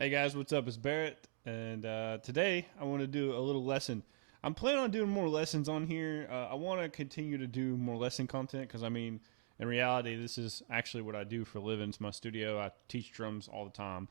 Hey guys, what's up? It's Barrett, and today I want to do a little lesson. I'm planning on doing more lessons on here. I want to continue to do more lesson content because, I mean, in reality, this is actually what I do for a living. It's my studio. I teach drums all the time,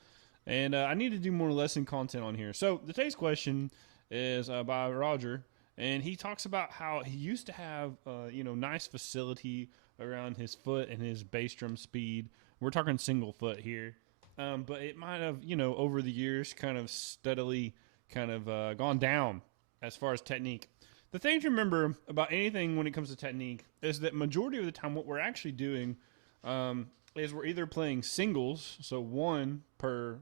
and I need to do more lesson content on here. So today's question is by Roger, and he talks about how he used to have, nice facility around his foot and his bass drum speed. We're talking single foot here. But it might have, over the years kind of steadily gone down as far as technique. The thing to remember about anything when it comes to technique is that majority of the time what we're actually doing is we're either playing singles, so one per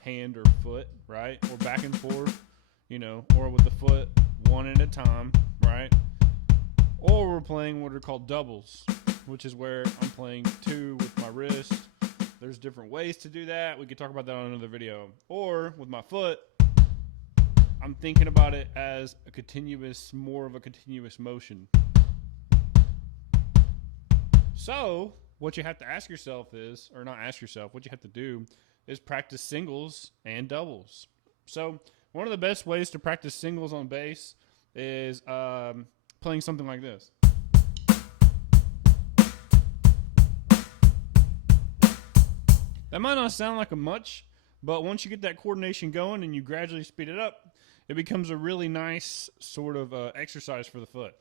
hand or foot, right? Or back and forth, or with the foot one at a time, right? Or we're playing what are called doubles, which is where I'm playing two with my wrist. There's different ways to do that. We could talk about that on another video. Or with my foot, I'm thinking about it as more of a continuous motion. So what you have to ask yourself is, or not ask yourself, what you have to do is practice singles and doubles. So one of the best ways to practice singles on bass is playing something like this. That might not sound like a much, but once you get that coordination going and you gradually speed it up, it becomes a really nice sort of exercise for the foot.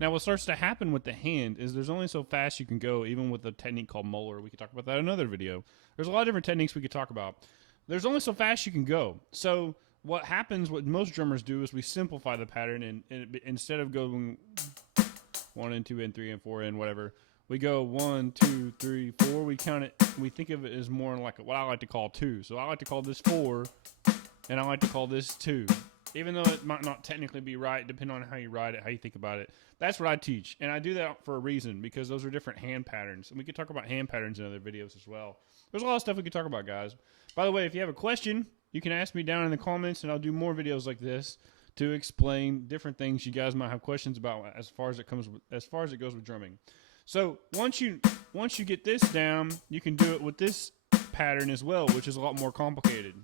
Now what starts to happen with the hand is there's only so fast you can go, even with a technique called Moeller. We could talk about that in another video. There's a lot of different techniques we could talk about. There's only so fast you can go. So what happens, what most drummers do, is we simplify the pattern, and instead of going 1 and 2 and 3 and 4 and whatever, we go 1, 2, 3, 4. We count it. We think of it as more like what I like to call 2. So I like to call this 4, and I like to call this 2, even though it might not technically be right, depending on how you write it, how you think about it. That's what I teach, and I do that for a reason, because those are different hand patterns, and we could talk about hand patterns in other videos as well. There's a lot of stuff we could talk about, guys. By the way, if you have a question, you can ask me down in the comments, and I'll do more videos like this to explain different things you guys might have questions about as far as it goes with drumming. So once you get this down, you can do it with this pattern as well, which is a lot more complicated.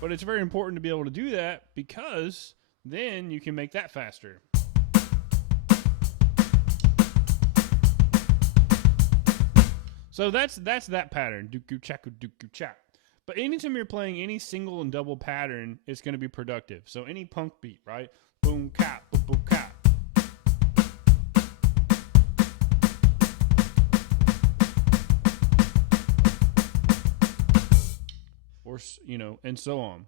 But it's very important to be able to do that, because then you can make that faster. So that's that pattern, dooku chaku dooku chak. But anytime you're playing any single and double pattern, it's going to be productive. So any punk beat, right? Boom cap, boom boom cap. Or and so on.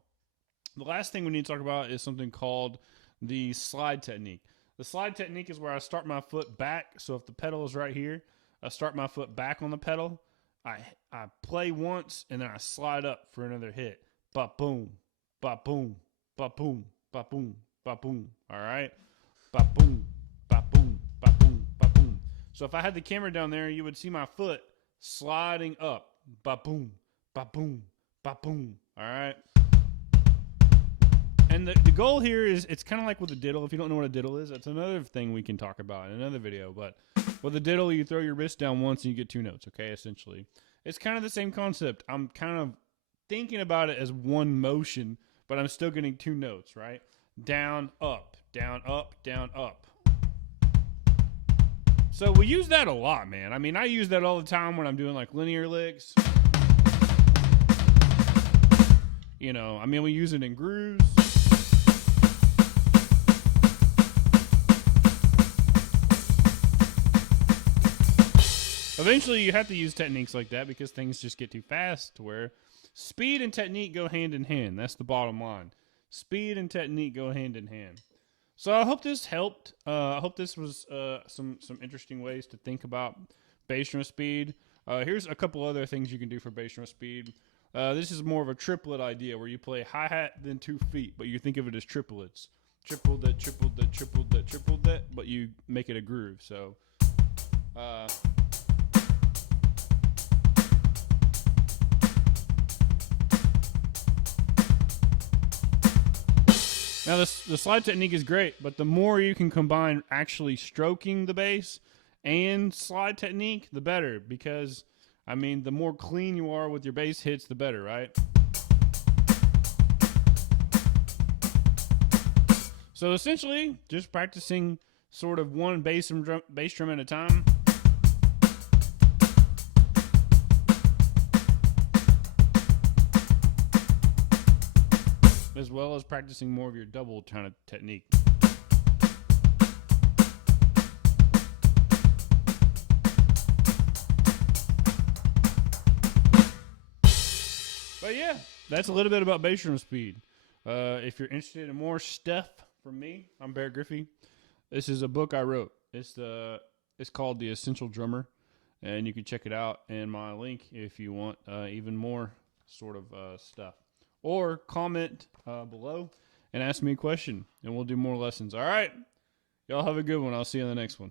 The last thing we need to talk about is something called the slide technique. The slide technique is where I start my foot back. So if the pedal is right here, I start my foot back on the pedal. I play once, and then I slide up for another hit. Ba boom, ba boom, ba boom, ba boom, ba boom. All right, ba boom, ba boom, ba boom, ba boom. So if I had the camera down there, you would see my foot sliding up. Ba boom, ba boom, ba boom. All right. And the goal here is, it's kind of like with a diddle. If you don't know what a diddle is, that's another thing we can talk about in another video. But with a diddle, you throw your wrist down once and you get 2 notes, okay, essentially. It's kind of the same concept. I'm kind of thinking about it as one motion, but I'm still getting 2 notes, right? Down, up, down, up, down, up. So we use that a lot, man. I mean, I use that all the time when I'm doing like linear licks. We use it in grooves. Eventually, you have to use techniques like that because things just get too fast, to where speed and technique go hand in hand. That's the bottom line. Speed and technique go hand in hand. So I hope this helped. I hope this was some interesting ways to think about bass drum speed. Here's a couple other things you can do for bass drum speed. This is more of a triplet idea, where you play hi-hat then 2 feet, but you think of it as triplets. Triple that, triple that, triple that, triple that, but you make it a groove. So Now, the slide technique is great, but the more you can combine actually stroking the bass and slide technique, the better. Because, I mean, the more clean you are with your bass hits, the better, right? So essentially, just practicing sort of one bass drum at a time. As well as practicing more of your double kind of technique. But yeah, that's a little bit about bass drum speed. If you're interested in more stuff from me, I'm Barrett Griffey. This is a book I wrote. It's called The Essential Drummer, and you can check it out in my link if you want even more sort of stuff. Or comment below and ask me a question, and we'll do more lessons. All right. Y'all have a good one. I'll see you in the next one.